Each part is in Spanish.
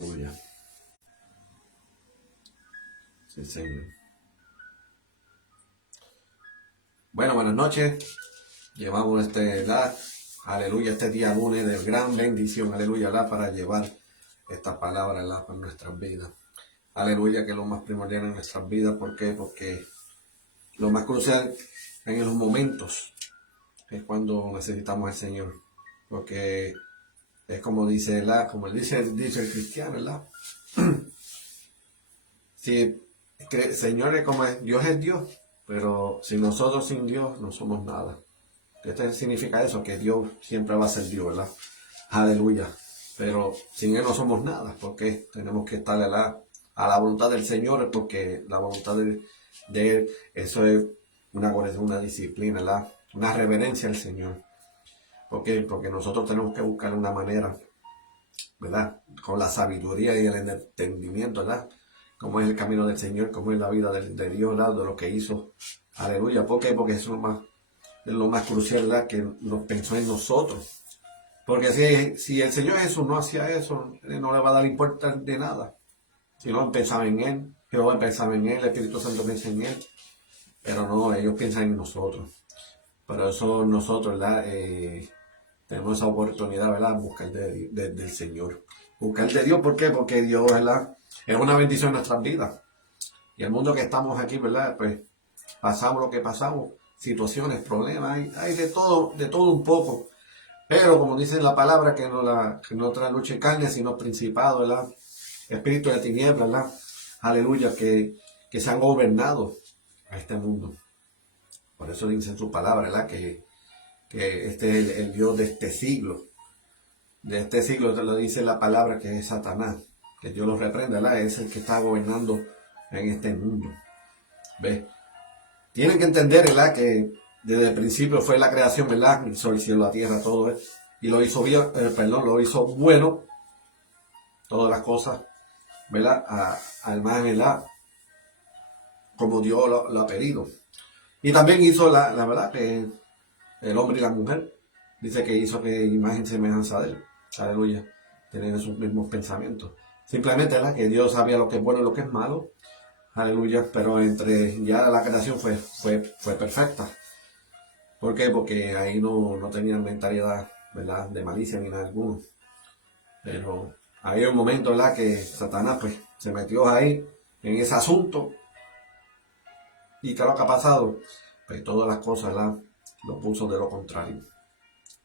Aleluya. Sí, Señor. Bueno, buenas noches. Llevamos aleluya, este día lunes de gran bendición, aleluya, para llevar esta palabra, para nuestras vidas. Aleluya, que es lo más primordial en nuestras vidas. ¿Por qué? Porque lo más crucial en los momentos es cuando necesitamos al Señor. Porque es como dice, como dice el cristiano, ¿verdad? Si Señor es como Dios es Dios, pero si nosotros sin Dios no somos nada. ¿Qué significa eso? Que Dios siempre va a ser Dios, ¿verdad? Aleluya. Pero sin Él no somos nada, porque tenemos que estar a la voluntad del Señor, porque la voluntad de Él, eso es una disciplina, ¿verdad? Una reverencia al Señor. ¿Por qué? Porque nosotros tenemos que buscar una manera, ¿verdad? Con la sabiduría y el entendimiento, ¿verdad? Cómo es el camino del Señor, cómo es la vida de Dios, ¿verdad? De lo que hizo. Aleluya. ¿Por qué? Porque eso es lo más crucial, ¿verdad? Que nos pensó en nosotros. Porque si el Señor Jesús no hacía eso, Él no le va a dar importancia de nada. Si no pensaba en Él, Jehová pensaba en Él, el Espíritu Santo piensa en Él. Pero no, ellos piensan en nosotros. Por eso nosotros, ¿verdad? Tenemos esa oportunidad, ¿verdad? Buscar del Señor. Buscar de Dios, ¿por qué? Porque Dios, ¿verdad? Es una bendición en nuestras vidas. Y el mundo que estamos aquí, ¿verdad? Pues pasamos lo que pasamos, situaciones, problemas, hay de todo un poco. Pero como dice la palabra, que no trae lucha y carne, sino principado, ¿verdad? Espíritu de tinieblas, ¿verdad? Aleluya, que se han gobernado a este mundo. Por eso dice su palabra, ¿verdad? Que este es el Dios de este siglo. De este siglo te lo dice la palabra, que es Satanás. Que Dios lo reprenda, ¿verdad? Es el que está gobernando en este mundo. ¿Ves? Tienen que entender, ¿verdad? Que desde el principio fue la creación, ¿verdad? El sol, el cielo, la tierra, todo eso. Y lo hizo bien, lo hizo bueno. Todas las cosas, ¿verdad? Al más, ¿verdad? Como Dios lo ha pedido. Y también hizo la verdad que el hombre y la mujer. Dice que hizo que imagen y semejanza de él. Aleluya. Tienen sus mismos pensamientos. Simplemente, ¿verdad? Que Dios sabía lo que es bueno y lo que es malo. Aleluya. Pero ya la creación fue perfecta. ¿Por qué? Porque ahí no tenían mentalidad, ¿verdad? De malicia ni nada alguno. Pero hay un momento, ¿verdad? Que Satanás pues se metió ahí en ese asunto. ¿Y qué es lo que ha pasado? Pues todas las cosas, ¿verdad? Lo puso de lo contrario.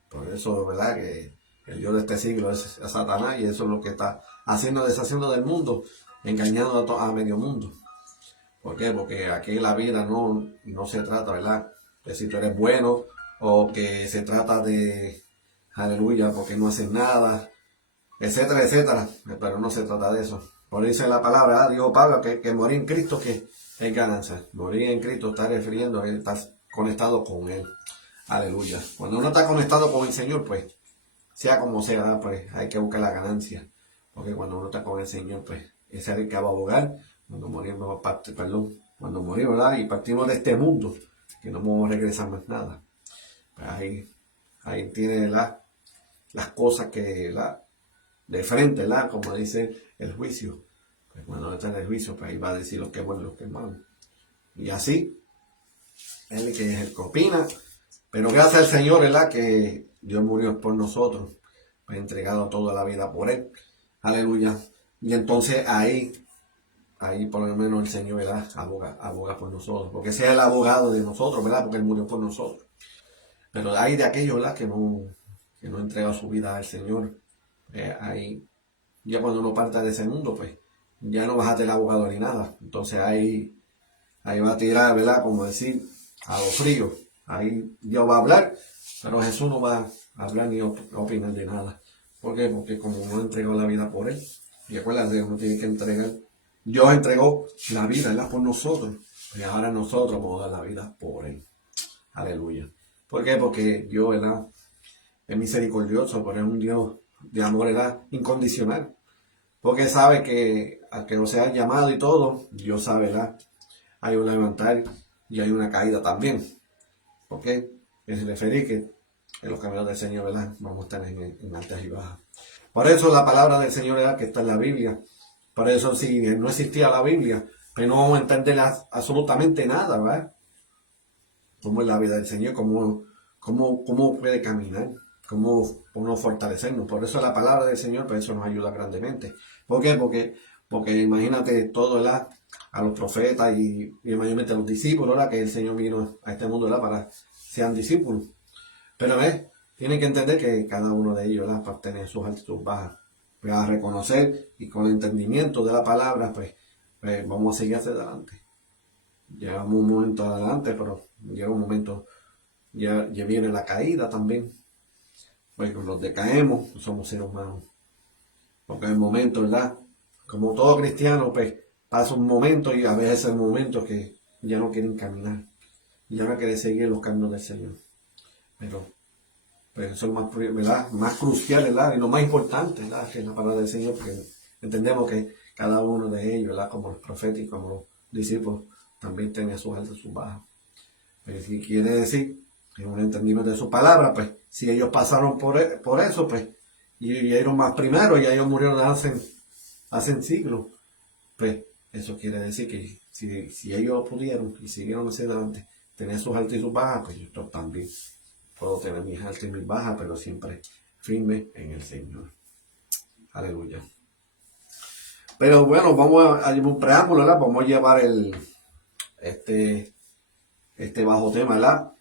Por eso, ¿verdad? Que el Dios de este siglo es Satanás, y eso es lo que está haciendo, deshaciendo del mundo, engañando a medio mundo. ¿Por qué? Porque aquí la vida no se trata, ¿verdad? De si tú eres bueno, o que se trata de, aleluya, porque no haces nada, etcétera, etcétera. Pero no se trata de eso. Por eso dice la palabra, ¿verdad? Dijo Pablo que morir en Cristo que es ganancia. Morir en Cristo está refiriendo a que estás conectado con Él. Aleluya. Cuando uno está conectado con el Señor, pues, sea como sea, pues hay que buscar la ganancia. Porque cuando uno está con el Señor, pues, ese es el que va a abogar. Cuando morimos, cuando morimos, ¿verdad? Y partimos de este mundo, que no vamos a regresar más nada. Pues ahí tiene las cosas que, de frente, ¿verdad? Como dice el juicio. Pues cuando está en el juicio, pues ahí va a decir lo que es bueno y lo que es malo. Y así, él que es el que opina. Pero gracias al Señor, ¿verdad? Que Dios murió por nosotros. Ha entregado toda la vida por Él. Aleluya. Y entonces ahí por lo menos el Señor, ¿verdad? Aboga por nosotros. Porque ese es el abogado de nosotros, ¿verdad? Porque Él murió por nosotros. Pero hay de aquellos, ¿verdad? Que no entrega su vida al Señor. Ahí, ya cuando uno parta de ese mundo, pues ya no vas a tener abogado ni nada. Entonces ahí va a tirar, ¿verdad? Como decir, a lo frío. Ahí Dios va a hablar, pero Jesús no va a hablar ni opinar de nada. ¿Por qué? Porque como uno entregó la vida por Él, y acuérdate, uno tiene que entregar. Dios entregó la vida, ¿verdad? Por nosotros. Y ahora nosotros vamos a dar la vida por Él. Aleluya. ¿Por qué? Porque Dios, ¿verdad? Es misericordioso, pero es un Dios de amor, ¿verdad? Incondicional. Porque sabe que al que no sea llamado y todo, Dios sabe, ¿verdad? Hay un levantar y hay una caída también. ¿Ok? Es referir que en los caminos del Señor, ¿verdad? Vamos a estar en altas y bajas. Por eso la palabra del Señor era que está en la Biblia. Por eso si no existía la Biblia, pues no vamos a entender absolutamente nada, ¿verdad? Cómo es la vida del Señor, cómo puede caminar, cómo fortalecernos. Por eso la palabra del Señor, pues eso nos ayuda grandemente. ¿Por qué? Porque imagínate todo, ¿verdad? A los profetas y mayormente a los discípulos, ¿verdad? Que el Señor vino a este mundo, ¿verdad? Para que sean discípulos. Pero tienen que entender que cada uno de ellos, ¿verdad? Para tener sus altas y sus bajas. Pues a reconocer y con el entendimiento de la palabra, pues vamos a seguir hacia adelante. Llegamos un momento adelante, pero llega un momento, ya viene la caída también. Pues los decaemos, somos seres humanos. Porque hay momentos, ¿verdad? Como todo cristiano, pues pasa un momento y a veces hay momentos que ya no quieren caminar. Y ya no quieren seguir los caminos del Señor. Pero pues eso es lo más, ¿verdad? Más crucial, ¿verdad? Y lo más importante, ¿verdad? Que es la palabra del Señor, porque entendemos que cada uno de ellos, ¿verdad? Como los profetas y como los discípulos, también tiene sus altas y sus bajas. Pero si quiere decir que un entendimiento de su palabra, pues si ellos pasaron por eso, pues y ellos más primero, y ellos murieron hace siglos, pues eso quiere decir que si ellos pudieron y siguieron hacia adelante, tener sus altas y sus bajas, pues yo también puedo tener mis altas y mis bajas, pero siempre firme en el Señor. Aleluya. Pero bueno, vamos a llevar un preámbulo, ¿verdad? Vamos a llevar este bajo tema, ¿verdad?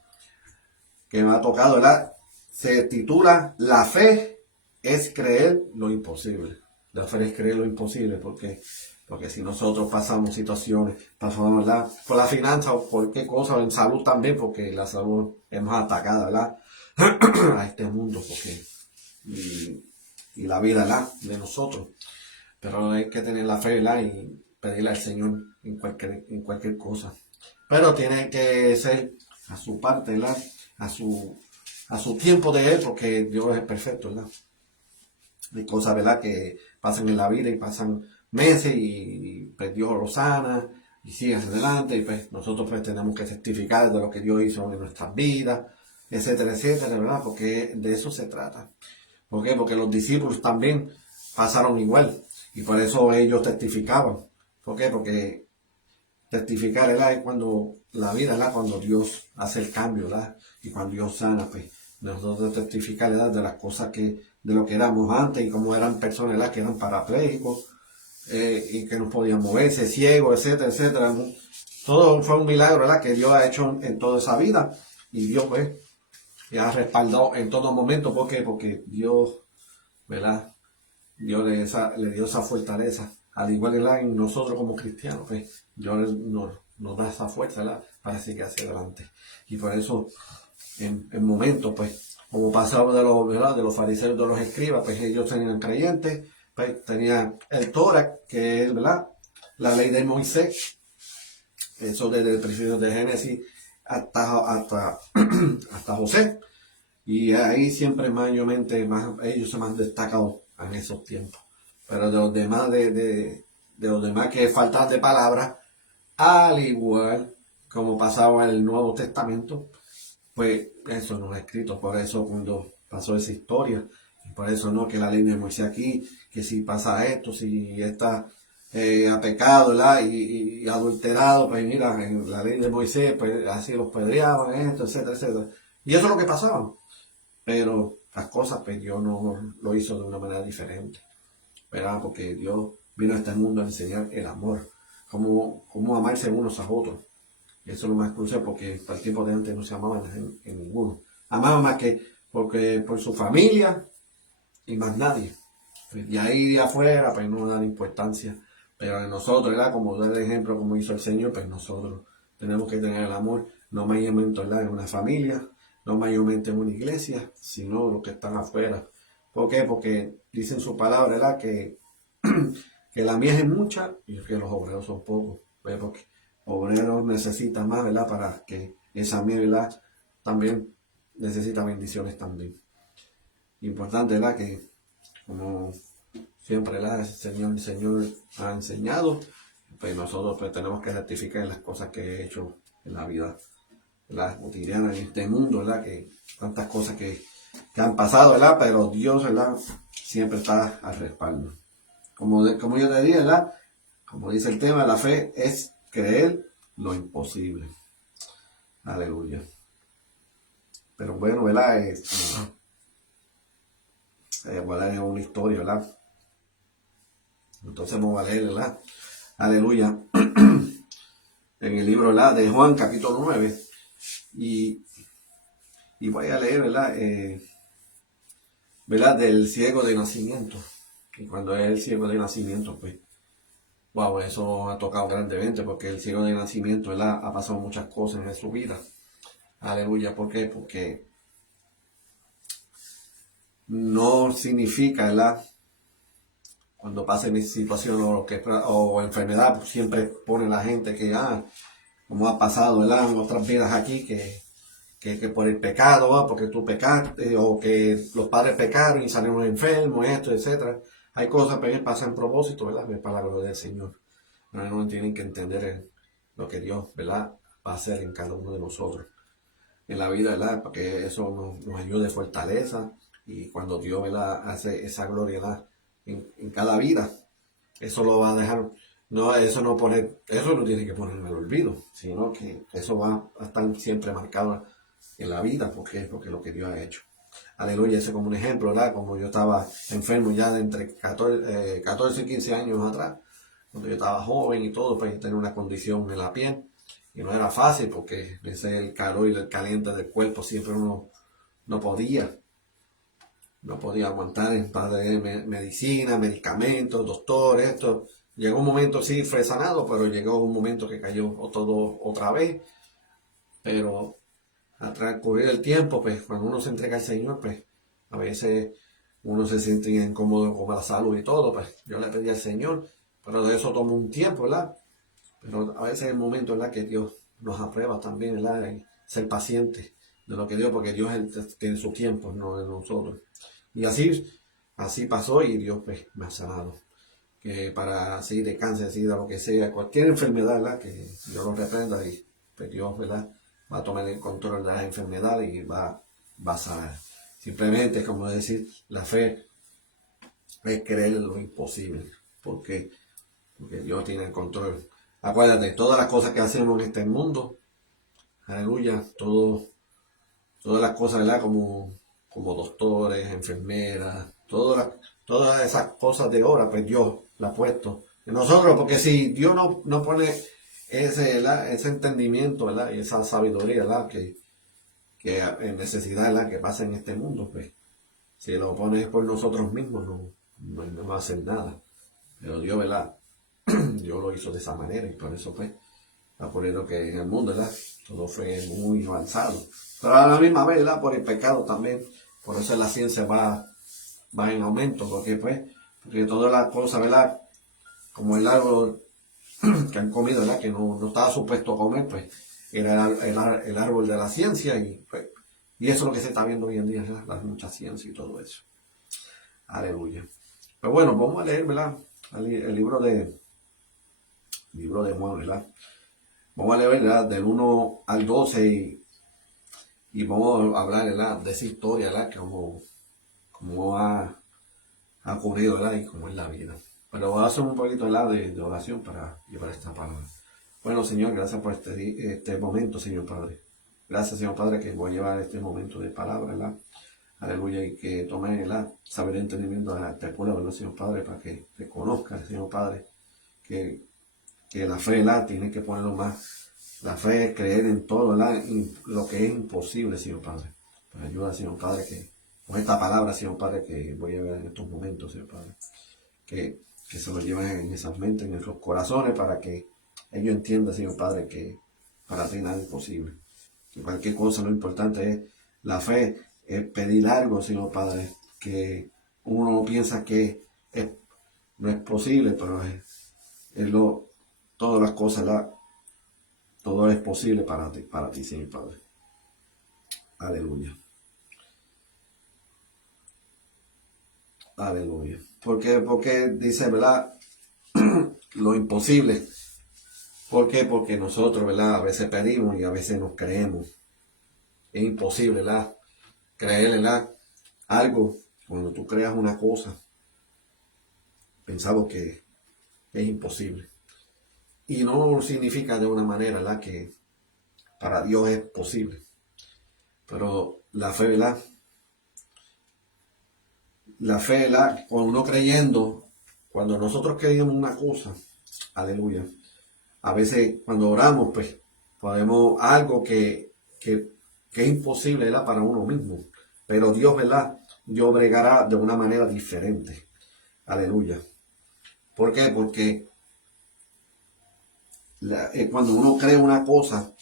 Que me ha tocado, ¿verdad? Se titula La fe es creer lo imposible. La fe es creer lo imposible, porque si nosotros pasamos situaciones, pasamos, ¿verdad? Por la finanza o por qué cosa, en salud también, porque la salud es más atacada, ¿verdad? A este mundo, porque y la vida, ¿verdad? De nosotros. Pero hay que tener la fe, ¿verdad? Y pedirle al Señor en cualquier cosa. Pero tiene que ser a su parte, ¿verdad? A su tiempo de Él, porque Dios es perfecto, ¿verdad? Hay cosas, ¿verdad? Que pasan en la vida y pasan meses y pues Dios lo sana y sigue hacia adelante y pues nosotros pues tenemos que testificar de lo que Dios hizo en nuestras vidas, etcétera, etcétera, ¿verdad? Porque de eso se trata. ¿Por qué? Porque los discípulos también pasaron igual y por eso ellos testificaban. ¿Por qué? Porque testificar, ¿verdad? Es cuando la vida, ¿verdad? Cuando Dios hace el cambio, ¿verdad? Y cuando Dios sana, pues nosotros testificar, ¿verdad? De las cosas de lo que éramos antes y cómo eran personas, ¿verdad? Que eran parapléjicos y que no podían moverse, ciegos, etcétera, etcétera. Todo fue un milagro, ¿verdad? Que Dios ha hecho en toda esa vida y Dios, pues, ha respaldado en todo momento. ¿Por qué? Porque Dios, ¿verdad? Dios le dio esa fortaleza. Al igual que en nosotros como cristianos, pues, Dios nos da esa fuerza, ¿verdad? Para seguir hacia adelante. Y por eso, en momentos, pues, como pasaba ¿verdad? De los fariseos, de los escribas, pues ellos tenían creyentes, pues tenían el Torah, que es, ¿verdad? La ley de Moisés. Eso desde el principio de Génesis hasta José. Y ahí siempre mayormente ellos se han destacado en esos tiempos. Pero de los demás, de los demás que faltan de palabras, al igual como pasaba en el Nuevo Testamento, pues eso no es escrito. Por eso cuando pasó esa historia, y por eso no que la ley de Moisés aquí, que si pasa esto, si está a pecado, ¿verdad? Y adulterado, pues mira, en la ley de Moisés, pues así los pedreaban, esto, etcétera, etcétera. Y eso es lo que pasaba. Pero las cosas, pues Dios no lo hizo de una manera diferente, ¿verdad? Porque Dios vino a este mundo a enseñar el amor, cómo amarse unos a otros. Y eso es lo más crucial, porque para el tiempo de antes no se amaban en ninguno. Amaban más que por su familia y más nadie. Pues de ahí de afuera, pues no dan importancia. Pero en nosotros, ¿verdad? Como dar el ejemplo, como hizo el Señor, pues nosotros tenemos que tener el amor, no mayormente, ¿verdad? En una familia, no mayormente en una iglesia, sino los que están afuera. ¿Por qué? Porque dicen su palabra, ¿verdad? Que la mies es mucha y que los obreros son pocos. ¿Verdad? Porque obreros necesitan más, ¿verdad? Para que esa mies, ¿verdad? También necesita bendiciones también. Importante, ¿verdad? Que como siempre, ¿verdad? El Señor ha enseñado, pues nosotros pues tenemos que rectificar las cosas que he hecho en la vida, ¿verdad? Cotidiana en este mundo, ¿verdad? Que tantas cosas que que han pasado, ¿verdad? Pero Dios, ¿verdad? Siempre está al respaldo. Como yo te dije, ¿verdad? Como dice el tema, la fe es creer lo imposible. Aleluya. Pero bueno, ¿verdad? Voy a leer una historia, ¿verdad? Entonces vamos a leer, ¿verdad? Aleluya. En el libro, ¿verdad? De Juan, capítulo 9. Y voy a leer, ¿verdad? ¿Verdad? Del ciego de nacimiento. Y cuando es el ciego de nacimiento, pues, wow, eso ha tocado grandemente, porque el ciego de nacimiento, ¿verdad? Ha pasado muchas cosas en su vida. Aleluya. ¿Por qué? Porque no significa, ¿verdad? Cuando pasa mi situación o enfermedad, pues siempre pone la gente que, como ha pasado, ¿verdad? En otras vidas aquí, que por el pecado, porque tú pecaste, o que los padres pecaron y salieron enfermos, esto, etcétera. Hay cosas que pasan en propósito, ¿verdad? Es para la gloria del Señor. Pero no tienen que entender lo que Dios, ¿verdad? Va a hacer en cada uno de nosotros. En la vida, ¿verdad? Para que eso nos ayude fortaleza. Y cuando Dios, ¿verdad? Hace esa gloria, ¿verdad? En cada vida, eso lo va a dejar. No, eso no tiene que poner en el olvido, sino que eso va a estar siempre marcado en la vida, porque lo que Dios ha hecho. Aleluya, ese como un ejemplo, ¿verdad? Como yo estaba enfermo ya de entre 14 y 15 años atrás, cuando yo estaba joven y todo, pues tenía una condición en la piel, y no era fácil, porque ese el calor y el caliente del cuerpo siempre uno no podía aguantar en padre medicina, medicamentos, doctores, esto. Llegó un momento, sí, fue sanado, pero llegó un momento que cayó todo otra vez. Pero al transcurrir el tiempo, pues cuando uno se entrega al Señor, pues a veces uno se siente incómodo con la salud y todo, pues yo le pedí al Señor, pero de eso tomó un tiempo, ¿verdad? Pero a veces es el momento, ¿verdad? Que Dios nos aprueba también, ¿verdad? Y ser paciente de lo que Dios, porque Dios tiene su tiempo, no de nosotros. Y así pasó y Dios pues, me ha sanado. Que para así de cáncer, así de lo que sea, cualquier enfermedad, ¿verdad? Que Dios lo reprenda y pues Dios, ¿verdad? Va a tomar el control de la enfermedad y va a sanar. Simplemente, como decir, la fe es creer en lo imposible. Porque Dios tiene el control. Acuérdate, todas las cosas que hacemos en este mundo, aleluya, todas las cosas, ¿verdad? Como doctores, enfermeras, todas esas cosas de obra, pues Dios la ha puesto en nosotros, porque si Dios no pone ese entendimiento, ¿verdad? Y esa sabiduría, ¿verdad? Que en necesidad, ¿verdad? Que pasa en este mundo, pues si lo pones por nosotros mismos, no va a hacer nada. Pero Dios, ¿verdad? Dios lo hizo de esa manera y por eso, pues, está poniendo que en el mundo, ¿verdad? Todo fue muy avanzado. Pero a la misma vez, ¿verdad? Por el pecado también. Por eso la ciencia va en aumento, porque todas las cosas, ¿verdad? Como el árbol que han comido, ¿verdad? Que no estaba supuesto a comer, pues era el árbol de la ciencia pues, y eso es lo que se está viendo hoy en día, ¿verdad? La mucha ciencia y todo eso. Aleluya. Pues bueno, vamos a leer, ¿verdad? El libro de Juan, ¿verdad? Vamos a leer, ¿verdad? Del 1 al 12 y vamos a hablar, ¿verdad? De esa historia, ¿verdad? Como ha ocurrido, ¿verdad? Y cómo es la vida. Pero voy a hacer un poquito, ¿verdad? De oración para llevar esta palabra. Bueno, Señor, gracias por este momento, Señor Padre. Gracias, Señor Padre, que voy a llevar este momento de palabra, ¿verdad? Aleluya, y que tome, ¿verdad? Saber entendimiento a este pueblo, ¿verdad, Señor Padre? Para que te conozca, Señor Padre, que la fe, ¿verdad? Tiene que ponerlo más. La fe es creer en todo, ¿verdad? Lo que es imposible, Señor Padre. Pues ayuda, Señor Padre, que con esta palabra, Señor Padre, que voy a ver en estos momentos, Señor Padre, que se lo lleven en esas mentes, en esos corazones, para que ellos entiendan, Señor Padre, que para ti nada es imposible. Que cualquier cosa, lo importante es la fe, es pedir algo, Señor Padre, que uno piensa que no es posible, pero todas las cosas, todo es posible para ti, Señor Padre. Aleluya. Aleluya. Porque dice, ¿verdad? Lo imposible. ¿Por qué? Porque nosotros, ¿verdad? A veces pedimos y a veces nos creemos. Es imposible, ¿verdad? Creer, ¿verdad? algo, cuando tú creas una cosa, pensamos que es imposible. Y no significa de una manera, ¿verdad?, que para Dios es posible. Pero la fe, ¿verdad? La fe, ¿verdad? Cuando uno creyendo, cuando nosotros creemos una cosa, aleluya. A veces cuando oramos, pues, podemos algo que es imposible, ¿verdad?, para uno mismo. Pero Dios, ¿verdad?, Dios bregará de una manera diferente. Aleluya. ¿Por qué? Porque cuando uno cree una cosa,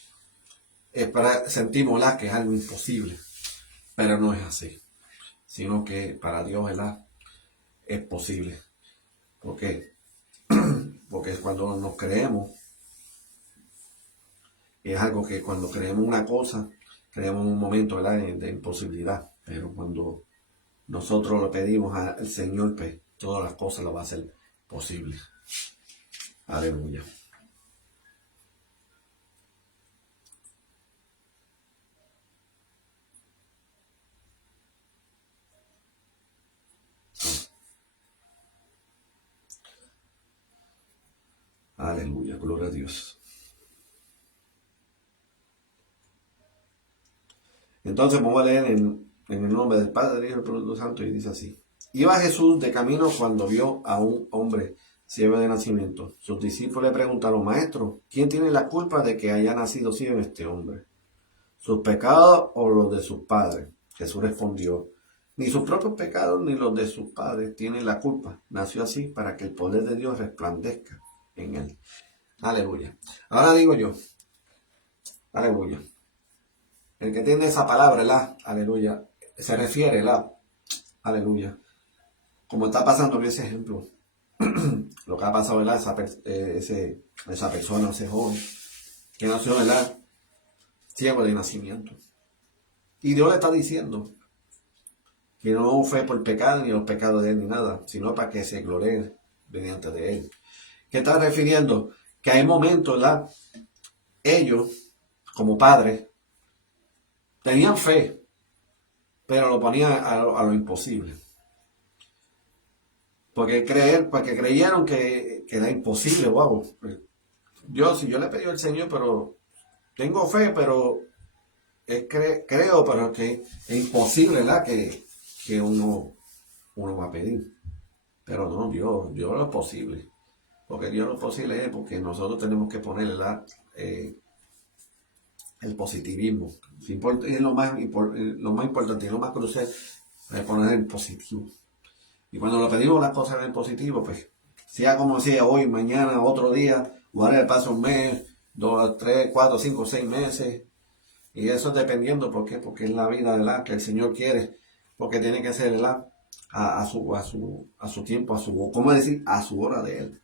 sentimos, ¿verdad?, que es algo imposible. Pero no es así. Sino que para Dios, ¿verdad?, es posible. ¿Por qué? Porque es cuando nos creemos, es algo que cuando creemos una cosa, creemos un momento, ¿verdad?, de imposibilidad. Pero cuando nosotros le pedimos al Señor, pues todas las cosas lo va a hacer posible. Aleluya. Aleluya, gloria a Dios. Entonces vamos a leer en el nombre del Padre, del Hijo y del Espíritu Santo, y dice así. Iba Jesús de camino cuando vio a un hombre ciego de nacimiento. Sus discípulos le preguntaron, Maestro, ¿quién tiene la culpa de que haya nacido ciego este hombre? ¿Sus pecados o los de sus padres? Jesús respondió, ni sus propios pecados ni los de sus padres tienen la culpa. Nació así para que el poder de Dios resplandezca en él. Aleluya. Ahora digo yo, aleluya. El que tiene esa palabra, la, aleluya, se refiere, la, aleluya, como está pasando en ese ejemplo, lo que ha pasado, ¿verdad? Esa persona, ese joven, que nació, ¿verdad?, ciego de nacimiento. Y Dios le está diciendo que no fue por pecado ni los pecados de él ni nada, sino para que se gloree mediante de él. ¿Qué está refiriendo? Que hay momentos, ¿verdad? Ellos, como padres, tenían fe, pero lo ponían a lo imposible. Porque creyeron que era imposible, wow. Si yo le pedí al Señor, pero tengo fe, pero creo, pero que es imposible, ¿verdad?, que uno va a pedir. Pero no, Dios lo es posible. Porque Dios lo posible es porque nosotros tenemos que ponerle el positivismo. Es lo más importante, lo más crucial es poner el positivo. Y cuando lo pedimos las cosas en el positivo, pues, sea como sea, hoy, mañana, otro día, guardar el paso un mes, 2, 3, 4, 5, 6 meses. Y eso dependiendo, ¿por qué? Porque es la vida, ¿verdad?, que el Señor quiere. Porque tiene que ser, ¿verdad?, a su tiempo, ¿cómo decir? A su hora de Él.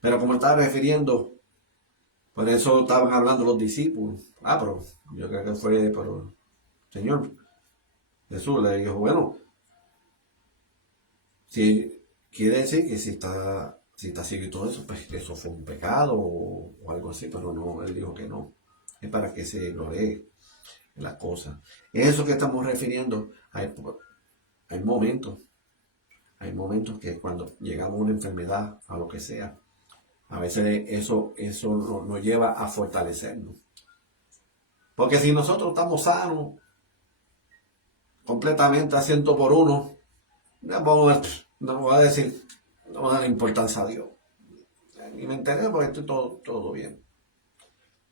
Pero como estaba refiriendo, por eso estaban hablando los discípulos. Pero yo creo que fue, pero Señor, Jesús le dijo, bueno, si quiere decir que si está ciego y todo eso, pues eso fue un pecado o algo así, pero no, él dijo que no. Es para que se gloree en las cosas. Es eso que estamos refiriendo. Hay momentos que cuando llegamos a una enfermedad, a lo que sea, a veces eso nos lleva a fortalecernos. Porque si nosotros estamos sanos, completamente a 100%, no voy a decir, no voy a dar importancia a Dios. Ni me enteré porque estoy todo bien.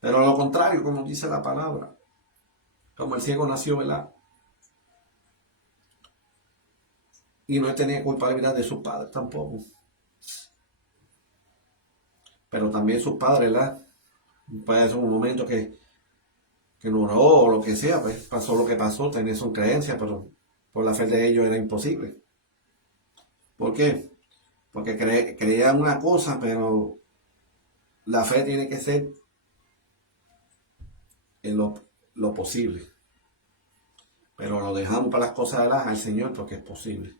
Pero lo contrario, como dice la palabra, como el ciego nació, ¿verdad?, y no tenía culpabilidad de sus padres tampoco. Pero también sus padres, ¿verdad?, puede ser un momento que no oró o lo que sea, pues pasó lo que pasó, tenía su creencia, pero por la fe de ellos era imposible. ¿Por qué? Porque creían una cosa, pero la fe tiene que ser en lo posible. Pero lo dejamos para las cosas de al Señor porque es posible.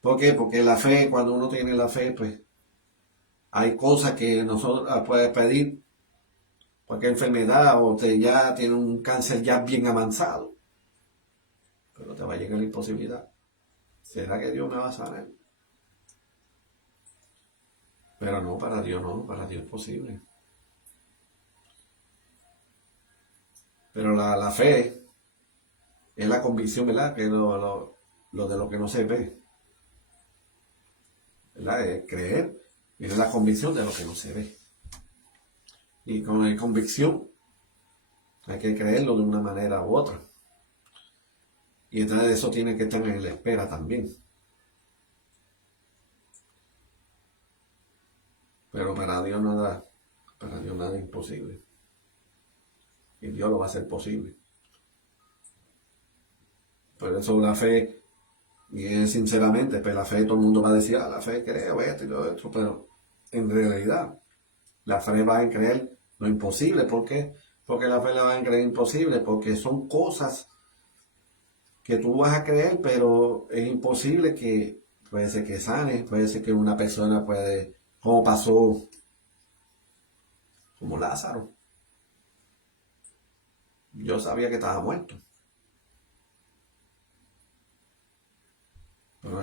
¿Por qué? Porque la fe, cuando uno tiene la fe, pues hay cosas que nosotros puedes pedir, cualquier enfermedad o ya tiene un cáncer ya bien avanzado. te va a llegar la imposibilidad. ¿Será que Dios me va a sanar? Pero no, para Dios no, para Dios es posible. Pero la fe es la convicción, ¿verdad? Que lo de lo que no se ve, ¿verdad? Es creer, es la convicción de lo que no se ve. Y con convicción hay que creerlo de una manera u otra. Y entonces eso tiene que estar en la espera también. Pero para Dios nada es imposible. Y Dios lo va a hacer posible. Por eso la fe, y sinceramente, pues la fe todo el mundo va a decir, la fe creo esto y todo esto, pero en realidad la fe va a creer lo imposible. ¿Por qué? Porque la fe la va a creer imposible, porque son cosas que tú vas a creer, pero es imposible que, puede ser que sane, puede ser que una persona puede, como pasó, como Lázaro. Yo sabía que estaba muerto. Pero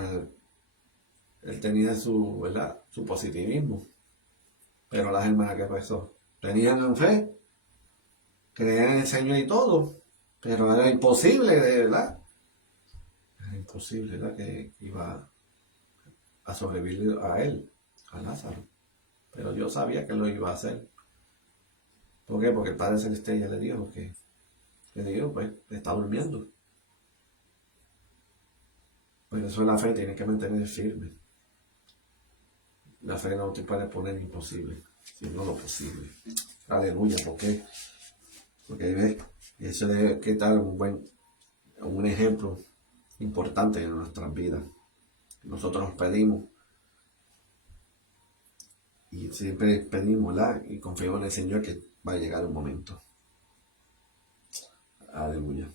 él tenía su, ¿verdad? Su positivismo. Pero las hermanas que pasó, tenían fe, creían en el Señor y todo, pero era imposible, de verdad. Era imposible, ¿verdad? Que iba a sobrevivir a él, a Lázaro. Pero yo sabía que lo iba a hacer. ¿Por qué? Porque el Padre Celestial ya le dijo que pues, está durmiendo. Por eso la fe tiene que mantener firme. La fe no te puede poner imposible, sino lo posible. Aleluya, ¿por qué? Porque ves, eso debe quedar un ejemplo importante en nuestras vidas. Nosotros nos pedimos y siempre pedimos, ¿verdad? Y confiamos en el Señor que va a llegar un momento. Aleluya.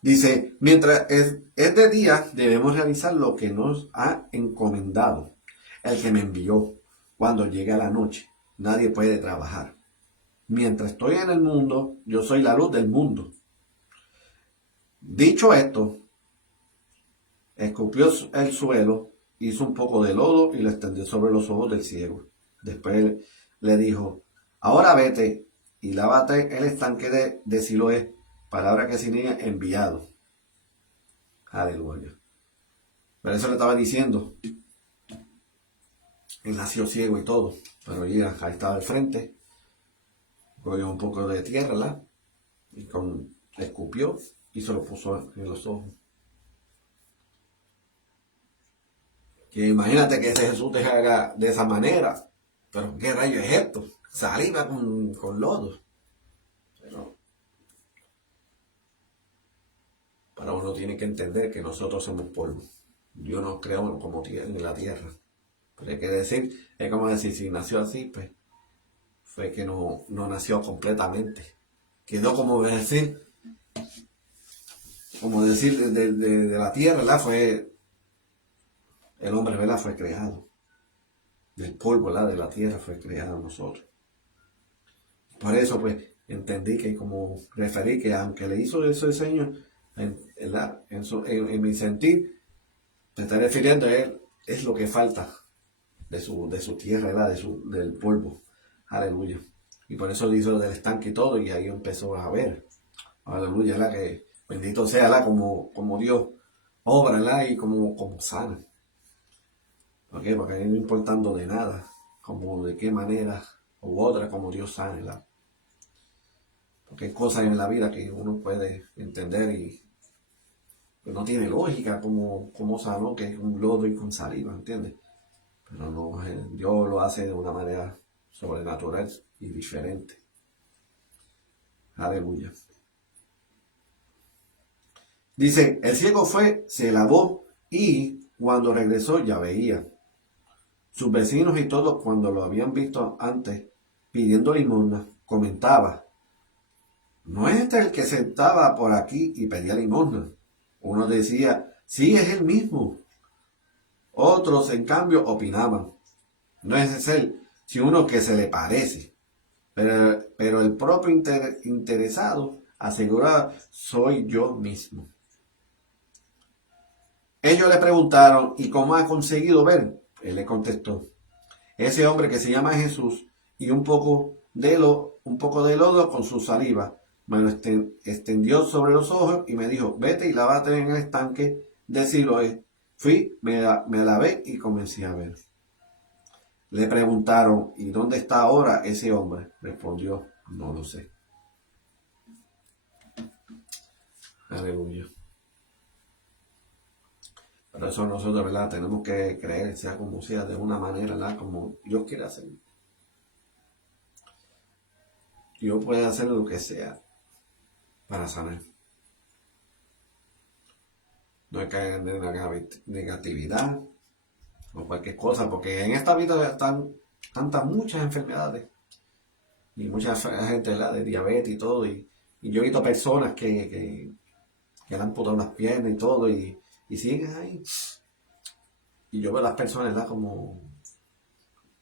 Dice, mientras es de día, debemos realizar lo que nos ha encomendado el que me envió. Cuando llegue la noche, nadie puede trabajar. Mientras estoy en el mundo, yo soy la luz del mundo. Dicho esto, escupió el suelo, hizo un poco de lodo y lo extendió sobre los ojos del ciego. Después le dijo, ahora vete y lávate el estanque de Siloé, palabra que significa enviado. Aleluya. Pero eso le estaba diciendo. Él nació ciego y todo, pero ya ahí estaba al frente, cogió un poco de tierra, ¿verdad? Y escupió y se lo puso en los ojos. Que imagínate que ese Jesús te haga de esa manera, pero ¿qué rayo es esto? Saliva con lodo. Pero uno tiene que entender que nosotros somos polvo. Dios nos creó como en la tierra. Pero hay que decir, es como decir, si nació así, pues fue que no nació completamente. Quedó como decir de la tierra, ¿verdad? Fue el hombre, ¿verdad? Fue creado. Del polvo, ¿verdad? De la tierra fue creado nosotros. Por eso, pues, entendí que como referí que aunque le hizo eso el Señor, en mi sentir, se está refiriendo a él, es lo que falta de su tierra, ¿verdad? Del polvo. Aleluya. Y por eso le hizo del estanque y todo, y ahí empezó a ver. Aleluya, ¿verdad? Que bendito sea, ¿verdad? Como Dios obra, ¿verdad? Y como sana. ¿Por qué? Porque ahí no importando de nada, como de qué manera u otra, como Dios sana, ¿verdad? Porque hay cosas en la vida que uno puede entender y pues no tiene lógica como sanó, que es un lodo y con saliva, ¿entiendes? Pero no, Dios lo hace de una manera sobrenatural y diferente. Aleluya. Dice, el ciego fue, se lavó y cuando regresó ya veía. Sus vecinos y todos cuando lo habían visto antes pidiendo limosna, comentaba, ¿no es este el que sentaba por aquí y pedía limosna? Uno decía, sí, es el mismo. Otros, en cambio, opinaban, no es él, sino uno que se le parece. Pero el propio interesado aseguraba, soy yo mismo. Ellos le preguntaron, ¿y cómo ha conseguido ver? Él le contestó, ese hombre que se llama Jesús y un poco de lodo con su saliva, me lo extendió sobre los ojos y me dijo, vete y lávate en el estanque de Siloé. Fui, me lavé y comencé a ver. Le preguntaron, ¿y dónde está ahora ese hombre? Respondió, no lo sé. Aleluya. Por eso nosotros, ¿verdad? Tenemos que creer, sea como sea, de una manera, ¿verdad? Como Dios quiere hacer. Dios puede hacer lo que sea para sanar. No hay que caer en negatividad o cualquier cosa, porque en esta vida están tantas muchas enfermedades y mucha gente, ¿verdad? De diabetes y todo. Y yo he visto personas que le han putado las piernas y todo y siguen ahí. Y yo veo a las personas, ¿verdad? Como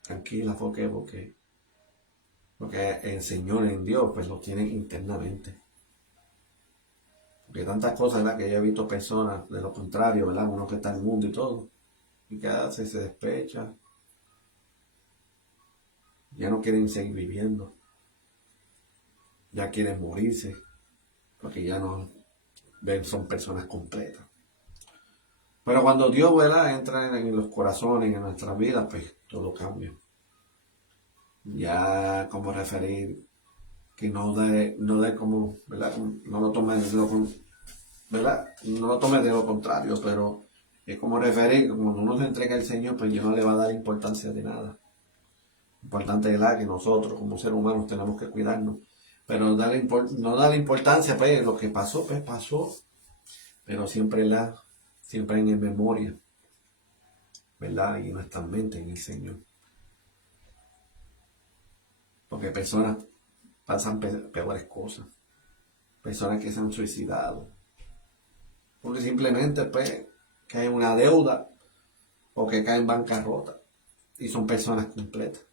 tranquilas, porque el Señor en Dios pues lo tienen internamente. Porque tantas cosas, ¿verdad? Que yo he visto personas de lo contrario, ¿verdad? Uno que está en el mundo y todo. ¿Y qué hace? Se despecha. Ya no quieren seguir viviendo. Ya quieren morirse. Porque ya no ven, son personas completas. Pero cuando Dios, ¿verdad? Entra en los corazones, en nuestras vidas, pues todo cambia. Ya como referir que no de como, ¿verdad? No lo tome de lo, ¿verdad? No lo tome de lo contrario, pero es como referir que cuando uno se entrega al Señor, pues ya no le va a dar importancia de nada. Importante es que nosotros como seres humanos tenemos que cuidarnos, pero no darle importancia, pues lo que pasó, pues pasó, pero siempre en memoria, ¿verdad? Y en nuestra mente en el Señor. Porque personas pasan peores cosas, personas que se han suicidado, porque simplemente pues caen en una deuda o que caen en bancarrota y son personas completas.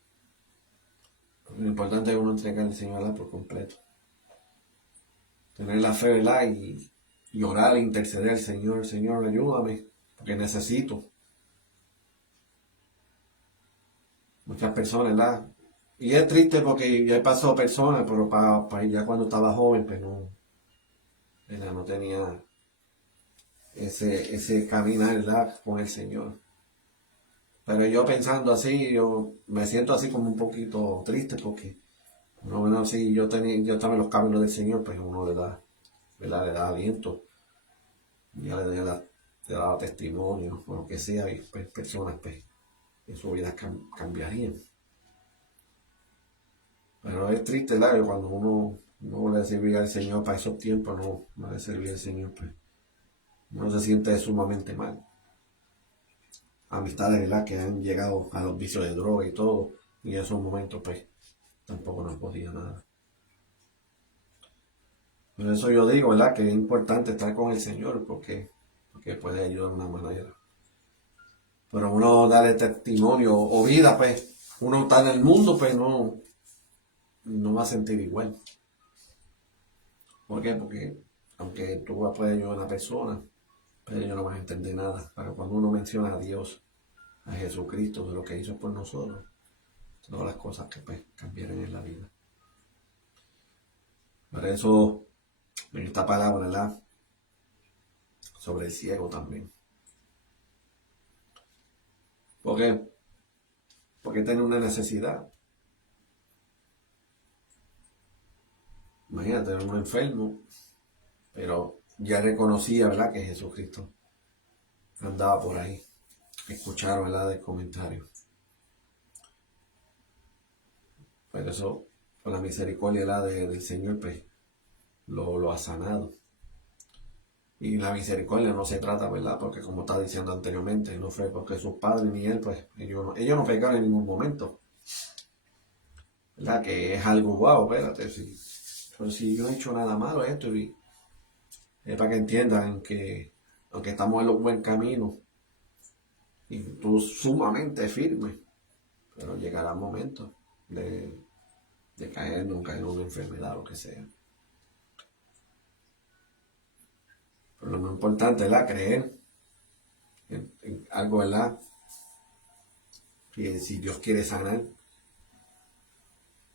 Lo importante es uno entregar al Señor por completo. Tener la fe, ¿verdad? Y orar e interceder al Señor. Señor, ayúdame, porque necesito. Muchas personas, ¿verdad? Y es triste porque ya he pasado personas, pero ya cuando estaba joven, pues no, ¿verdad? No tenía ese caminar, ¿verdad? Con el Señor. Pero yo pensando así, yo me siento así como un poquito triste porque, por lo menos si yo estaba en los caminos del Señor, pues uno le da, ¿verdad? Le da aliento, ya le da testimonio, o lo que sea, y pues, personas pues, en su vida cambiarían. Pero es triste, ¿verdad? Cuando uno no le sirve al Señor para esos tiempos, no le sirve al Señor, pues uno se siente sumamente mal. Amistades, ¿verdad? Que han llegado a los vicios de droga y todo, y en esos momentos, pues, tampoco nos podía nada. Por eso yo digo, ¿verdad? Que es importante estar con el Señor porque puede ayudar de una manera. Pero uno darle testimonio o vida, pues, uno está en el mundo, pues no va a sentir igual. ¿Por qué? Porque aunque tú puedes ayudar a una persona, pero ellos no van a entender nada. Pero cuando uno menciona a Dios, a Jesucristo, de lo que hizo por nosotros, todas las cosas que pues, cambiaron en la vida. Por eso, en esta palabra, ¿verdad? Sobre el ciego también. ¿Por qué? Porque tiene una necesidad. Imagínate, era un enfermo, pero ya reconocía, ¿verdad? Que Jesucristo andaba por ahí. Escucharon, ¿verdad? El comentario. Por eso, por la misericordia del Señor, pues, lo ha sanado. Y la misericordia no se trata, ¿verdad? Porque como estaba diciendo anteriormente, no fue porque sus padres ni él, pues, ellos no pecaron en ningún momento. ¿Verdad? Que es algo guau, espérate, pero si yo no he hecho nada malo esto, y es para que entiendan que aunque estamos en un buen camino, y tú sumamente firme, pero llegará el momento de caer en una enfermedad o lo que sea. Pero lo más importante, ¿verdad? Creer en algo, ¿verdad? Y si Dios quiere sanar.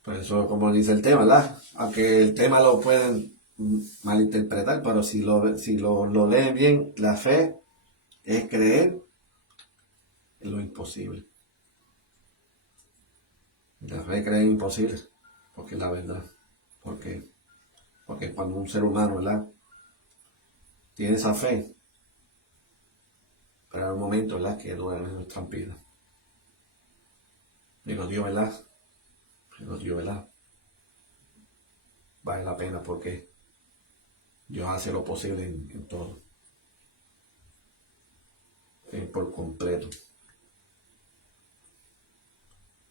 Por eso, como dice el tema, ¿verdad? Aunque el tema lo pueden malinterpretar, pero si lo leen bien, la fe es creer en lo imposible. La fe es creer imposible, porque es la verdad. Porque cuando un ser humano, ¿verdad? Tiene esa fe, pero hay un momento, ¿verdad? Que no es nuestra vida. Y nos dio, ¿verdad? Y nos dio, ¿verdad? Vale la pena porque Dios hace lo posible en todo, por completo.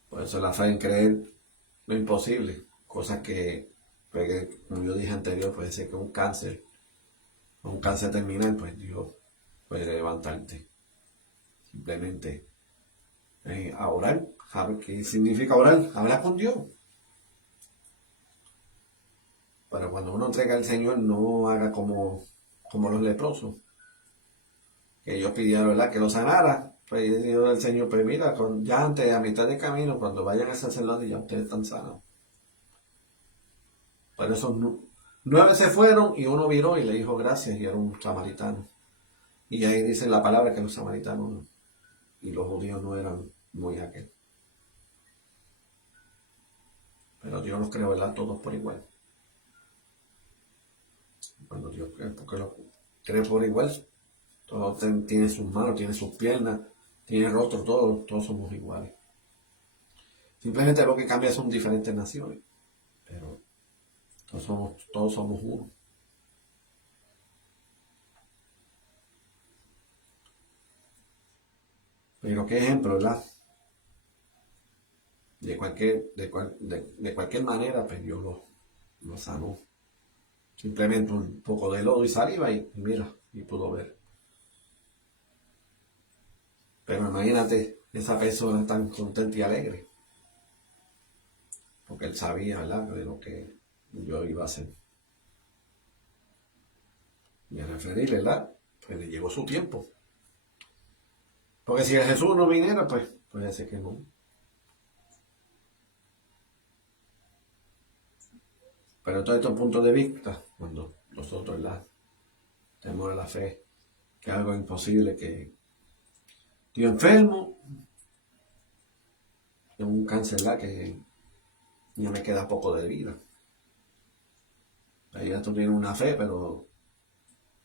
Por eso la fe en creer lo imposible, cosas que, como yo dije anterior, puede ser que un cáncer terminal, pues Dios puede levantarte. Simplemente a orar. ¿Sabe qué significa orar? Hablar con Dios. Pero cuando uno entrega al Señor, no haga como los leprosos, que ellos pidieron, ¿verdad?, que lo sanara. Pues dijo el Señor, pues mira, ya antes, a mitad de camino, cuando vayan al sacerdote, ya ustedes están sanados. Por eso 9 se fueron y uno viró y le dijo gracias y era un samaritano. Y ahí dice la palabra que los samaritanos y los judíos no eran muy aquel. Pero Dios los creó, ¿verdad?, todos por igual. Cuando Dios cree, porque los cree por igual, todos tienen sus manos, tienen sus piernas, tienen rostro, todos somos iguales. Simplemente lo que cambia son diferentes naciones, pero todos somos uno. Pero qué ejemplo, ¿verdad? De cualquier manera, pues Dios lo sanó. Simplemente un poco de lodo y saliva y mira, y pudo ver. Pero imagínate esa persona tan contenta y alegre, porque él sabía, ¿verdad?, de lo que yo iba a hacer. Y a referirle, ¿verdad?, pues le llegó su tiempo. Porque si Jesús no viniera, pues puede ser que no. Pero todo estos puntos de vista, cuando nosotros, ¿verdad?, tenemos la fe, que es algo imposible, que estoy enfermo, tengo un cáncer, ¿verdad?, que ya me queda poco de vida. Ahí ya tú tienes una fe, pero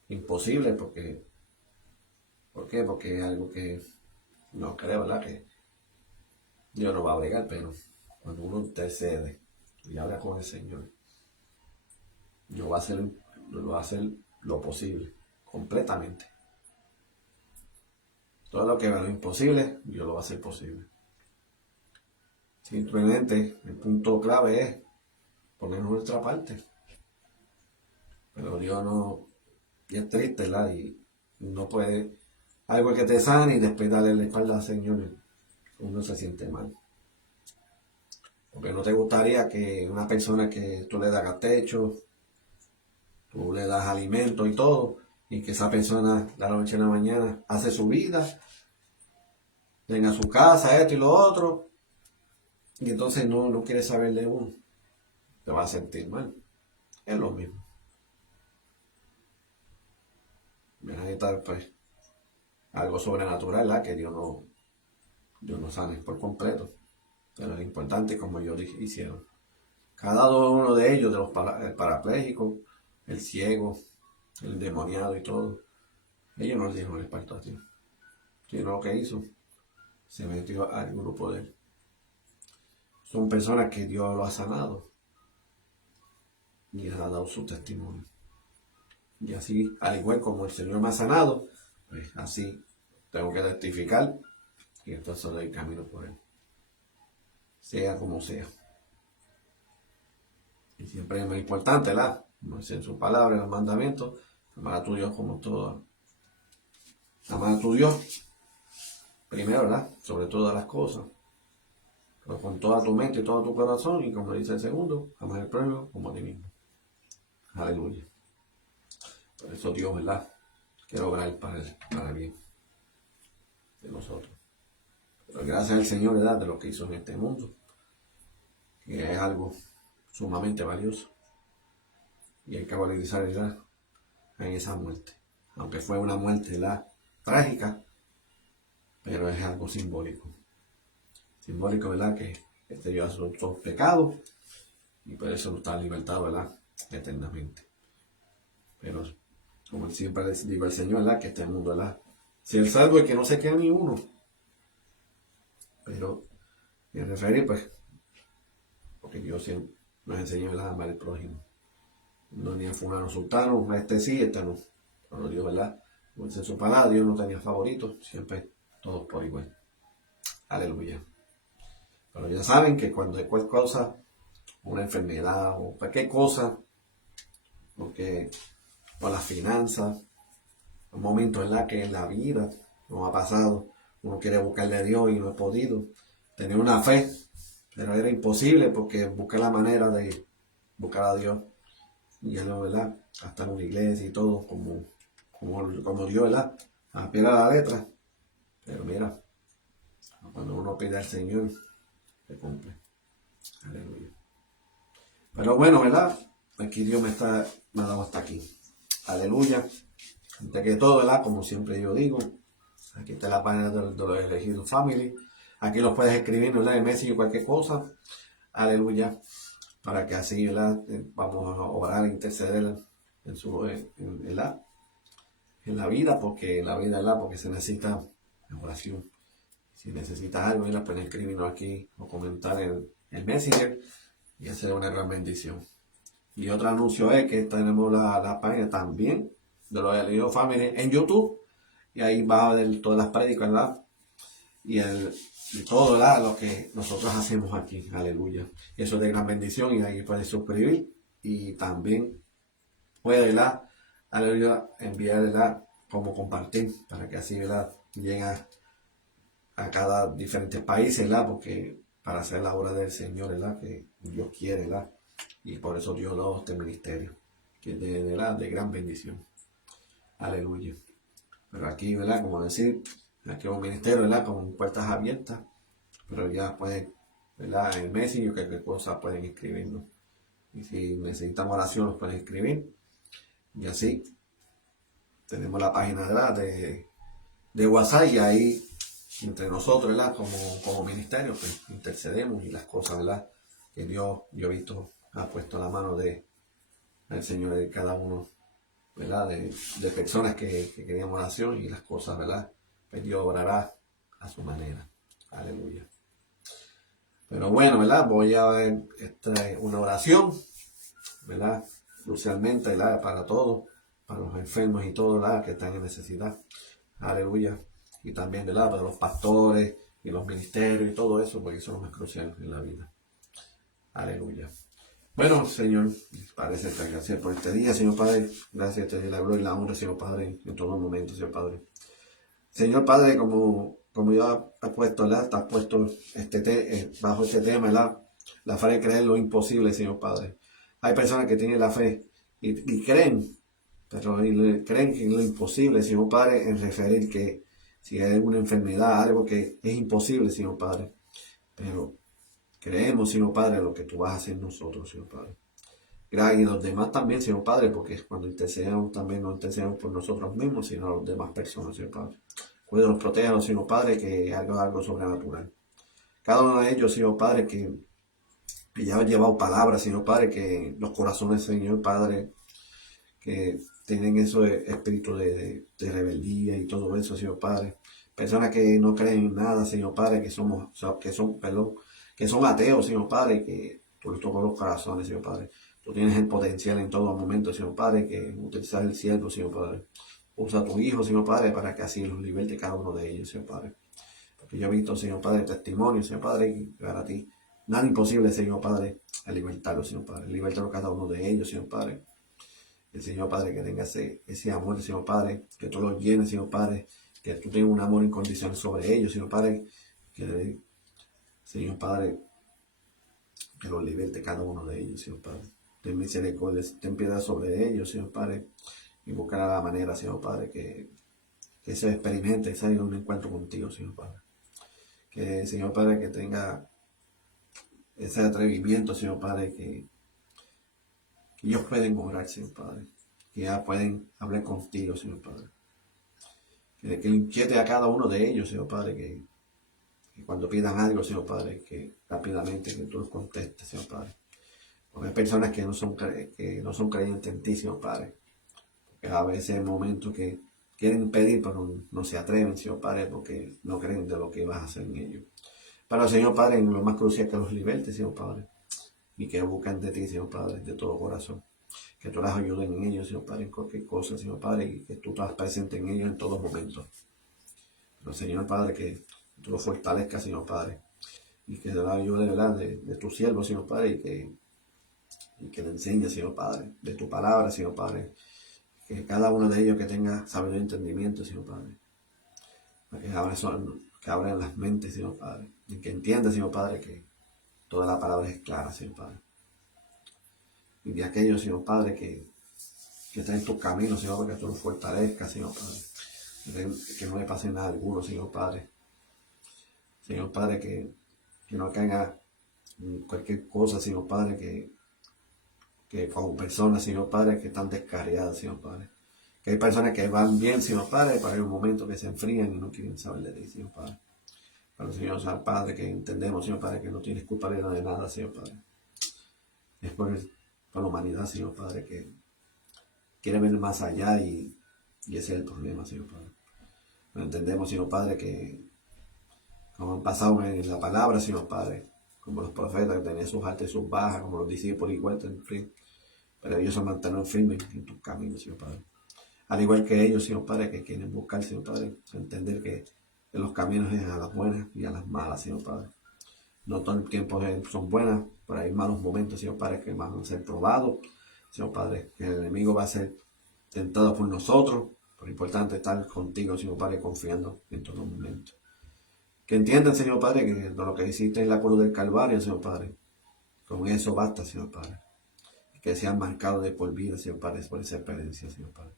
imposible, ¿por qué? Porque es algo que no creo, ¿verdad?, que Dios no va a bregar, pero cuando uno intercede y habla con el Señor, Dios va a hacer lo posible, completamente. Todo lo que es lo imposible, Dios lo va a hacer posible. Simplemente el punto clave es poner nuestra parte. Pero Dios no, y es triste, ¿verdad? Y no puede, algo que te sane y después darle la espalda al Señor, uno se siente mal. Porque no te gustaría que una persona que tú le das techo, tú le das alimento y todo, y que esa persona de la noche a la mañana hace su vida, tenga su casa, esto y lo otro, y entonces no quiere saber de uno, te va a sentir mal. Es lo mismo. Necesita pues algo sobrenatural, ¿verdad?, que Dios no sane por completo. Pero es importante, como yo dije, hicieron. Cada uno de ellos, de los el parapléjico, el ciego, el endemoniado y todo, ellos no les dieron el esparto a Dios, sino lo que hizo, se metió al grupo de él. Son personas que Dios lo ha sanado y les ha dado su testimonio. Y así, al igual como el Señor me ha sanado, pues así tengo que testificar y entonces doy camino por él, sea como sea. Y siempre es muy importante, ¿verdad?, como dice en su palabra, en los mandamientos, amar a tu Dios como todo. Amar a tu Dios primero, ¿verdad?, sobre todas las cosas, pero con toda tu mente y todo tu corazón, y como dice el segundo, amar al prójimo como a ti mismo. Aleluya. Por eso Dios, ¿verdad?, quiere obrar para el bien de nosotros. Pero gracias al Señor, ¿verdad? De lo que hizo en este mundo, que es algo sumamente valioso. Y hay que valorizar, ¿verdad? En esa muerte. Aunque fue una muerte, ¿verdad? Trágica, pero es algo simbólico. Simbólico, ¿verdad? Que este lleva sus pecados y por eso no está libertado, ¿verdad? Eternamente. Pero, como siempre les digo al Señor, ¿verdad? Que este mundo, ¿verdad? Si el salvo es que no se queda ni uno. Pero, me referir, pues, porque Dios siempre nos enseñó, ¿verdad? A amar al prójimo. No ni a fulano sultano, a este sí, este no. Pero Dios, ¿verdad? Pues en su palabra, Dios no tenía favoritos, siempre todos por igual. Aleluya. Pero ya saben que cuando hay cualquier cosa, una enfermedad o cualquier cosa, porque por las finanzas, un momento en la que en la vida nos ha pasado, uno quiere buscarle a Dios y no ha podido. Tener una fe, pero era imposible porque busqué la manera de buscar a Dios. Y ya no, ¿verdad? Hasta en una iglesia y todo, como Dios, ¿verdad? A pie a la letra. Pero mira, cuando uno pide al Señor, se cumple. Aleluya. Pero bueno, ¿verdad? Aquí Dios me ha dado hasta aquí. Aleluya. Antes que todo, ¿verdad? Como siempre yo digo, aquí está la página de los elegidos family. Aquí los puedes escribir, ¿verdad? En Messenger cualquier cosa. Aleluya. Para que así, ¿verdad? Vamos a orar, interceder en la vida, porque la vida, ¿verdad? Porque se necesita oración. Si necesitas algo, ¿verdad? Puedes escribirnos aquí o comentar en el Messenger y hacer una gran bendición. Y otro anuncio es que tenemos la página también de los elegidos family en YouTube. Y ahí va a ver todas las prédicas, ¿verdad? Y todo, ¿verdad? Lo que nosotros hacemos aquí. Aleluya. Y eso es de gran bendición y ahí puedes suscribir. Y también puedes, ¿verdad? Aleluya, enviar, ¿verdad? Como compartir para que así, ¿verdad? Lleguen a cada diferente país, ¿verdad? Porque para hacer la obra del Señor, ¿verdad? Que Dios quiere, ¿verdad? Y por eso Dios dio este ministerio, que es de gran bendición. Aleluya. Pero aquí, ¿verdad? Como decir, aquí es un ministerio, ¿verdad? Con puertas abiertas. Pero ya pueden, ¿verdad? En el Messenger, cualquier cosa pueden escribirnos. Y si necesitan oración, los pueden escribir. Y así, tenemos la página, ¿verdad? De WhatsApp y ahí, entre nosotros, ¿verdad? Como ministerio, pues intercedemos y las cosas, ¿verdad? Que Dios, yo he visto, ha puesto la mano del Señor de cada uno, ¿verdad? De personas que querían oración y las cosas, ¿verdad? Pues Dios obrará a su manera. Aleluya. Pero bueno, ¿verdad? Voy a ver una oración, ¿verdad? Crucialmente, ¿verdad? Para todos, para los enfermos y todos, ¿verdad? Que están en necesidad. Aleluya. Y también, ¿verdad? Para los pastores y los ministerios y todo eso, porque eso es lo más crucial en la vida. Aleluya. Bueno, Señor, Padre, te gracias por este día, Señor Padre. Gracias, te doy la gloria y la honra, Señor Padre, en todo momento, Señor Padre. Señor Padre, como yo he puesto, ¿verdad? Te has puesto bajo este tema, ¿verdad? La fe de creer lo imposible, Señor Padre. Hay personas que tienen la fe y creen, pero creen que es lo imposible, Señor Padre, en referir que si hay alguna enfermedad, algo que es imposible, Señor Padre. Pero creemos, Señor Padre, lo que tú vas a hacer nosotros, Señor Padre. Gracias, y los demás también, Señor Padre, porque cuando intercedemos también no intercedemos por nosotros mismos, sino a las demás personas, Señor Padre. Cuídalos, protéjalos, Señor Padre, que haga algo sobrenatural. Cada uno de ellos, Señor Padre, que ya han llevado palabras, Señor Padre, que los corazones, Señor Padre, que tienen ese espíritu de rebeldía y todo eso, Señor Padre. Personas que no creen en nada, Señor Padre, que son ateos, Señor Padre, que tú les tocas los corazones, Señor Padre. Tú tienes el potencial en todo momento, Señor Padre, que utilizar el siervo, Señor Padre. Usa a tu Hijo, Señor Padre, para que así los liberte cada uno de ellos, Señor Padre. Porque yo he visto, Señor Padre, testimonio, Señor Padre, y para ti nada imposible, Señor Padre, a libertarlo, Señor Padre. Libertarlo cada uno de ellos, Señor Padre. El Señor Padre, que tenga ese amor, Señor Padre, que tú los llenes, Señor Padre, que tú tengas un amor incondicional sobre ellos, Señor Padre, que, Señor Padre, que los liberte cada uno de ellos, Señor Padre. Ten misericordia, ten piedad sobre ellos, Señor Padre, y buscará la manera, Señor Padre, que se experimente y salga un encuentro contigo, Señor Padre. Que, Señor Padre, que tenga ese atrevimiento, Señor Padre, que ellos pueden orar, Señor Padre. Que ya pueden hablar contigo, Señor Padre. Que inquiete a cada uno de ellos, Señor Padre, que cuando pidan algo, Señor Padre, que rápidamente que tú los contestes, Señor Padre. Porque hay personas que no son creyentes en ti, Señor Padre. Porque a veces hay momentos que quieren pedir, pero no se atreven, Señor Padre, porque no creen de lo que vas a hacer en ellos. Pero, Señor Padre, en lo más crucial que los libertes, Señor Padre. Y que buscan de ti, Señor Padre, de todo corazón. Que tú las ayudes en ellos, Señor Padre, en cualquier cosa, Señor Padre, y que tú estás presente en ellos en todos momentos. Pero, Señor Padre, que tú los fortalezcas, Señor Padre, y que te la ayude, ¿verdad?, de tu siervo, Señor Padre, y que le enseñe, Señor Padre, de tu palabra, Señor Padre, que cada uno de ellos que tenga sabiduría y entendimiento, Señor Padre, para que abran las mentes, Señor Padre, y que entienda, Señor Padre, que toda la palabra es clara, Señor Padre. Y de aquellos, Señor Padre, que están en tus caminos, Señor, para que tú los fortalezcas, Señor Padre, que no le pase nada a alguno, Señor Padre. Señor Padre, que no caiga en cualquier cosa, Señor Padre, que con personas, Señor Padre, que están descarriadas, Señor Padre. Que hay personas que van bien, Señor Padre, para un momento que se enfrían y no quieren saber de ti, Señor Padre. Pero, Señor Padre, que entendemos, Señor Padre, que no tienes culpa de nada, Señor Padre. Es por la humanidad, Señor Padre, que quiere ver más allá y ese es el problema, Señor Padre. Pero entendemos, Señor Padre, que como han pasado en la palabra, Señor Padre, como los profetas que tenían sus altas y sus bajas, como los discípulos igual, en fin. Pero ellos se mantienen firmes en tus caminos, Señor Padre. Al igual que ellos, Señor Padre, que quieren buscar, Señor Padre, entender que en los caminos es a las buenas y a las malas, Señor Padre. No todo el tiempo son buenas, pero hay malos momentos, Señor Padre, que van a ser probados, Señor Padre, que el enemigo va a ser tentado por nosotros, pero es importante estar contigo, Señor Padre, confiando en todo momento. Que entiendan, Señor Padre, que lo que hiciste en la cruz del Calvario, Señor Padre, con eso basta, Señor Padre. Que sean marcados de por vida, Señor Padre, por esa experiencia, Señor Padre.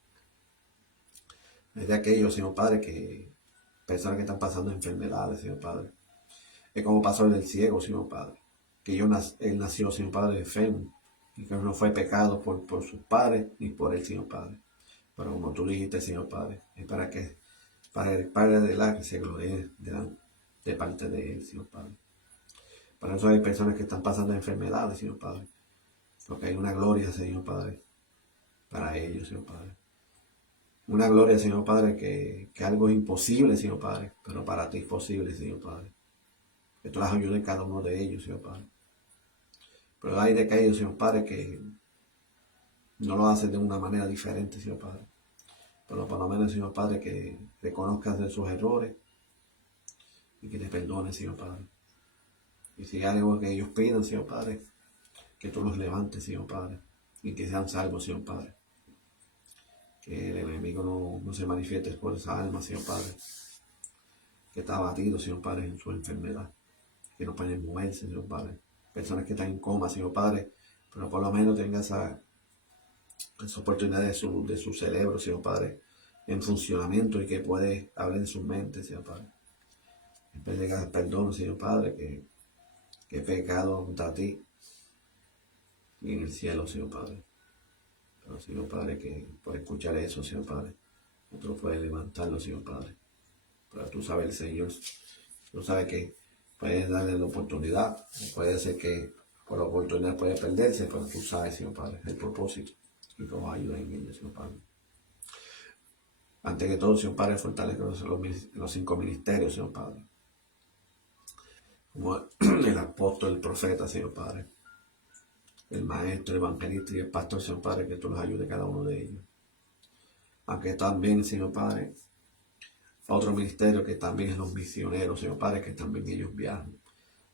Es de aquellos, Señor Padre, que personas que están pasando enfermedades, Señor Padre. Es como pasó el del ciego, Señor Padre. Que él nació, Señor Padre, enfermo. Y que no fue pecado por sus padres ni por él, Señor Padre. Pero como tú dijiste, Señor Padre, es para el Padre de la que se gloríe de parte de él, Señor Padre. Para eso hay personas que están pasando enfermedades, Señor Padre. Porque hay una gloria, Señor Padre, para ellos, Señor Padre. Una gloria, Señor Padre, que algo es imposible, Señor Padre, pero para ti es posible, Señor Padre. Que tú las ayudes cada uno de ellos, Señor Padre. Pero hay de aquellos, Señor Padre, que no lo hacen de una manera diferente, Señor Padre. Pero por lo menos, Señor Padre, que reconozcas de sus errores y que te perdones, Señor Padre. Y si hay algo que ellos pidan, Señor Padre, que tú los levantes, Señor Padre, y que sean salvos, Señor Padre. Que el enemigo no se manifieste por esa alma, Señor Padre, que está abatido, Señor Padre, en su enfermedad, que no pueden moverse, Señor Padre. Personas que están en coma, Señor Padre, pero por lo menos tenga esa oportunidad de su cerebro, Señor Padre, en funcionamiento y que puede hablar en su mente, Señor Padre. En vez de perdón, Señor Padre, que he pecado contra ti y en el cielo, Señor Padre. Pero, Señor Padre, que por escuchar eso, Señor Padre, otro puede levantarlo, Señor Padre. Pero tú sabes, el Señor, tú sabes que puedes darle la oportunidad. Puede ser que por la oportunidad puede perderse, pero tú sabes, Señor Padre, el propósito. Y tú vas a ayudar en ello, Señor Padre. Antes que todo, Señor Padre, fortalece los 5 ministerios, Señor Padre. Como el apóstol, el profeta, Señor Padre. El maestro, el evangelista y el pastor, Señor Padre, que tú los ayudes cada uno de ellos. Aunque también, Señor Padre, otro ministerio que también es los misioneros, Señor Padre, que también ellos viajan.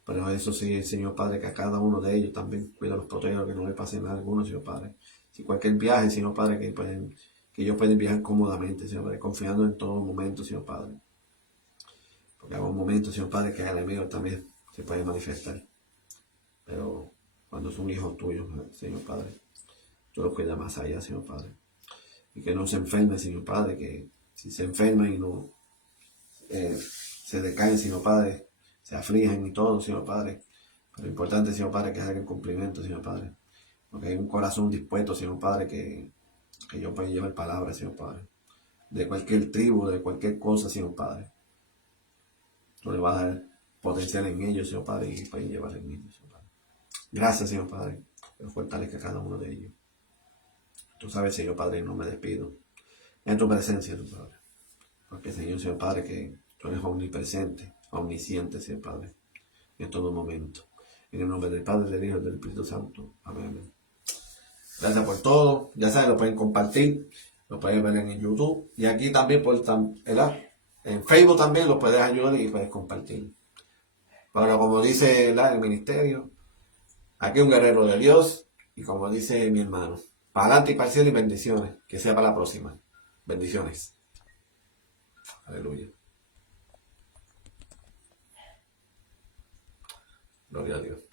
Pero eso sí, Señor Padre, que a cada uno de ellos también cuida los proteja, que no le pase nada a alguno, Señor Padre. Si cualquier viaje, Señor Padre, que ellos pueden viajar cómodamente, Señor Padre, confiando en todo momento, Señor Padre. Porque hay un momento, Señor Padre, que el enemigo también se puede manifestar. Pero cuando son hijos tuyos, Señor Padre, tú los cuidas más allá, Señor Padre. y que no se enfermen, Señor Padre, que si se enferman y no se decaen, Señor Padre, se afligen y todo, Señor Padre. Pero lo importante, Señor Padre, que hagan cumplimiento, Señor Padre. Porque hay un corazón dispuesto, Señor Padre, que yo pueda llevar palabras, Señor Padre. De cualquier tribu, de cualquier cosa, Señor Padre. Tú le vas a dar potencial en ellos, Señor Padre, y pueden llevar en ellos, Señor Padre. Gracias, Señor Padre. Que fortalezca a cada uno de ellos. Tú sabes, Señor Padre, no me despido. En tu presencia, Señor Padre. Porque, Señor Padre, que tú eres omnipresente, omnisciente, Señor Padre, en todo momento. En el nombre del Padre, del Hijo y del Espíritu Santo. Amén. Gracias por todo. Ya saben, lo pueden compartir, lo pueden ver en YouTube. Y aquí también, en Facebook también lo puedes ayudar y puedes compartir. Pero como dice el ministerio, aquí un guerrero de Dios. Y como dice mi hermano, para adelante y para el cielo y bendiciones. Que sea para la próxima. Bendiciones. Aleluya. Gloria a Dios.